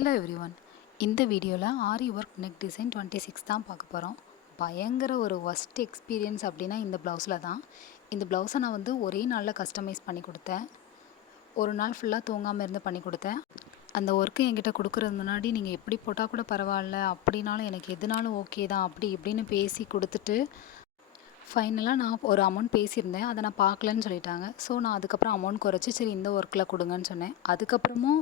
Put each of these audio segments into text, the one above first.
Hello everyone. இந்த வீடியோவில் ஆரி work neck design 26 தான் பார்க்க போகிறோம். பயங்கர ஒரு ஒஸ்ட் எக்ஸ்பீரியன்ஸ் அப்படின்னா இந்த ப்ளவுஸில் தான். இந்த ப்ளவுஸை நான் ஒரே நாளில் கஸ்டமைஸ் பண்ணி கொடுத்தேன். ஒரு நாள் ஃபுல்லாக தூங்காமல் இருந்து பண்ணி கொடுத்தேன். அந்த ஒர்க்கு என்கிட்ட கொடுக்குறது முன்னாடி நீங்கள் எப்படி போட்டால் கூட பரவாயில்ல, அப்படின்னாலும் எனக்கு எதுனாலும் ஓகே தான் அப்படி இப்படின்னு பேசி கொடுத்துட்டு ஃபைனலாக நான் ஒரு அமௌண்ட் பேசியிருந்தேன். அதை நான் பார்க்கலன்னு சொல்லிட்டாங்க. ஸோ நான் அதுக்கப்புறம் அமௌண்ட் குறைச்சி சரி இந்த ஒர்க்கில் கொடுங்கன்னு சொன்னேன். அதுக்கப்புறமும்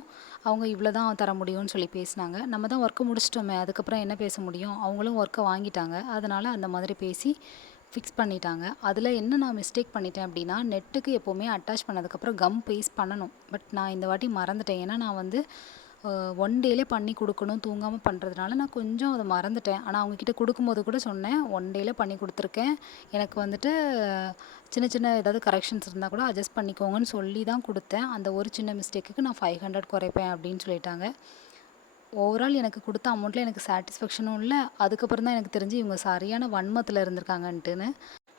அவங்க இவ்வளோ தான் தர முடியும்னு சொல்லி பேசினாங்க. நம்ம தான் ஒர்க்கு முடிச்சிட்டோமே, அதுக்கப்புறம் என்ன பேச முடியும்? அவங்களும் ஒர்க்கை வாங்கிட்டாங்க. அதனால் அந்த மாதிரி பேசி ஃபிக்ஸ் பண்ணிட்டாங்க. அதில் என்ன நான் மிஸ்டேக் பண்ணிட்டேன் அப்படின்னா, நெட்டுக்கு எப்போவுமே அட்டாச் பண்ணதுக்கப்புறம் கம் பேஸ்ட் பண்ணணும். பட் நான் இந்த வாட்டி மறந்துட்டேன். ஏன்னா நான் ஒன் டேலே பண்ணி கொடுக்கணும் தூங்காமல் பண்ணுறதுனால நான் கொஞ்சம் அதை மறந்துட்டேன். ஆனால் அவங்கக்கிட்ட கொடுக்கும்போது கூட சொன்னேன், ஒன் டேல பண்ணி கொடுத்துருக்கேன், எனக்கு சின்ன சின்ன ஏதாவது கரெக்ஷன்ஸ் இருந்தால் கூட அட்ஜஸ்ட் பண்ணிக்கோங்கன்னு சொல்லி தான் கொடுத்தேன். அந்த ஒரு சின்ன மிஸ்டேக்குக்கு நான் 500 குறைப்பேன் அப்படின்னு சொல்லிட்டாங்க. ஓவரால் எனக்கு கொடுத்த அமௌண்ட்டில் எனக்கு சாட்டிஸ்ஃபேக்ஷனும் இல்லை. அதுக்கப்புறம் தான் எனக்கு தெரிஞ்சு இவங்க சரியான வன்மத்தில் இருந்திருக்காங்கன்ட்டுன்னு.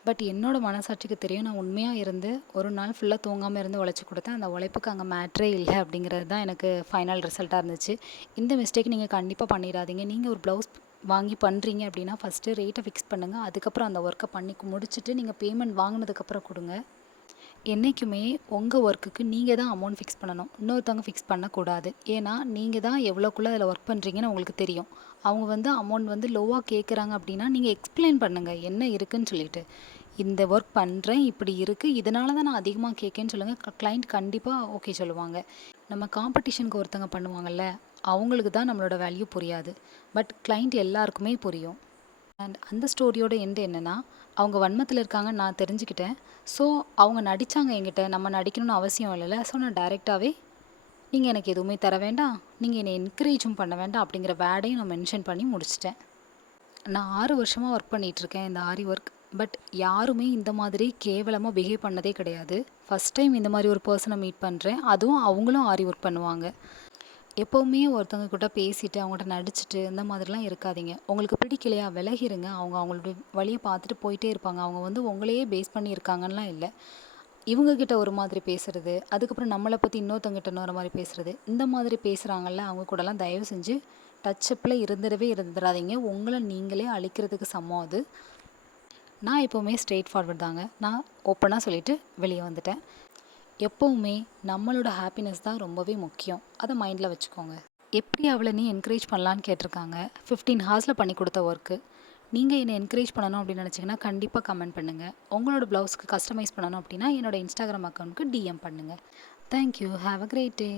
பட் என்னோடய மனசாட்சிக்கு தெரியும், நான் உண்மையாக இருந்து ஒரு நாள் ஃபுல்லாக தூங்காமல் இருந்து உழைச்சி கொடுத்தேன். அந்த உழைப்புக்கு அங்கே மேட்ரே இல்லை அப்படிங்கிறது தான் எனக்கு ஃபைனல் ரிசல்ட்டாக இருந்துச்சு. இந்த மிஸ்டேக் நீங்கள் கண்டிப்பாக பண்ணிடாதீங்க. நீங்கள் ஒரு ப்ளவுஸ் வாங்கி பண்ணுறீங்க அப்படின்னா ஃபஸ்ட்டு ரேட்டை ஃபிக்ஸ் பண்ணுங்கள். அதுக்கப்புறம் அந்த ஒர்க்கை பண்ணி முடிச்சுட்டு நீங்கள் பேமெண்ட் வாங்கினதுக்கப்புறம் கொடுங்க. என்றைக்குமே உங்கள் ஒர்க்குக்கு நீங்கள் தான் அமௌண்ட் ஃபிக்ஸ் பண்ணணும், இன்னொருத்தவங்க ஃபிக்ஸ் பண்ணக்கூடாது. ஏன்னா நீங்கள் தான் எவ்வளோக்குள்ளே அதில் ஒர்க் பண்ணுறீங்கன்னு உங்களுக்கு தெரியும். அவங்க அமௌண்ட் லோவாக கேட்குறாங்க அப்படின்னா நீங்கள் எக்ஸ்பிளைன் பண்ணுங்கள் என்ன இருக்குதுன்னு சொல்லிட்டு. இந்த ஒர்க் பண்ணுறேன், இப்படி இருக்குது, இதனால தான் நான் அதிகமாக கேட்கேன்னு சொல்லுங்கள். கிளைண்ட் கண்டிப்பாக ஓகே சொல்லுவாங்க. நம்ம காம்படிஷனுக்கு ஒருத்தவங்க பண்ணுவாங்கள்ல, அவங்களுக்கு தான் நம்மளோட வேல்யூ புரியாது. பட் கிளைண்ட் எல்லாருக்குமே புரியும். அண்ட் அந்த ஸ்டோரியோட எண்டு என்னென்னா, அவங்க வன்மத்தில் இருக்காங்கன்னு நான் தெரிஞ்சுக்கிட்டேன். ஸோ அவங்க நடித்தாங்க என்கிட்ட, நம்ம நடிக்கணும்னு அவசியம் இல்லைல்ல. ஸோ நான் டைரெக்டாகவே நீங்கள் எனக்கு எதுவுமே தர வேண்டாம், நீங்கள் என்னை என்கரேஜும் பண்ண வேண்டாம் அப்படிங்கிற வேர்டையும் நான் மென்ஷன் பண்ணி முடிச்சிட்டேன். நான் 6 வருஷமாக ஒர்க் பண்ணிகிட்ருக்கேன் இந்த ஆரி ஒர்க். பட் யாருமே இந்த மாதிரி கேவலமாக பிஹேவ் பண்ணதே கிடையாது. ஃபஸ்ட் டைம் இந்த மாதிரி ஒரு பர்சனை மீட் பண்ணுறேன். அதுவும் அவங்களும் ஆரி ஒர்க் பண்ணுவாங்க. எப்போவுமே ஒருத்தவங்க கூட பேசிட்டு அவங்கள்ட்ட நடிச்சுட்டு இந்த மாதிரிலாம் இருக்காதீங்க. உங்களுக்கு பிடிக்கலையா விலகிருங்க. அவங்க அவங்களுடைய வழியை பார்த்துட்டு போயிட்டே இருப்பாங்க. அவங்க உங்களையே பேஸ் பண்ணி இருக்காங்கலாம் இல்லை. இவங்கக்கிட்ட ஒரு மாதிரி பேசுகிறது, அதுக்கப்புறம் நம்மளை பற்றி இன்னொருத்தவங்கிட்ட இன்னொரு மாதிரி பேசுகிறது, இந்த மாதிரி பேசுகிறாங்கல்ல, அவங்க கூடலாம் தயவு செஞ்சு டச்சப்பில் இருந்துடாதீங்க. உங்களை நீங்களே அழிக்கிறதுக்கு சமம் அது. நான் எப்போவுமே ஸ்ட்ரெயிட் ஃபார்வர்ட் தாங்க. நான் ஓப்பனாக சொல்லிவிட்டு வெளியே வந்துட்டேன். எப்போவுமே நம்மளோட ஹாப்பினஸ் தான் ரொம்பவே முக்கியம். அதை மைண்டில் வச்சுக்கோங்க. எப்படி அவளை நீ என்கரேஜ் பண்ணலான்னு கேட்டிருக்காங்க. 15 ஹார்ஸில் பண்ணி கொடுத்த ஒர்க்கு. நீங்கள் என்னை என்கரேஜ் பண்ணணும் அப்படின்னு நினச்சிங்கன்னா கண்டிப்பாக கமெண்ட் பண்ணுங்கள். உங்களோட ப்ளவுஸ்க்கு கஸ்டமைஸ் பண்ணணும் அப்படின்னா என்னோடய இன்ஸ்டாகிராம் அக்கௌண்ட்டுக்கு டிஎம் பண்ணுங்கள். Thank you. Have a great day.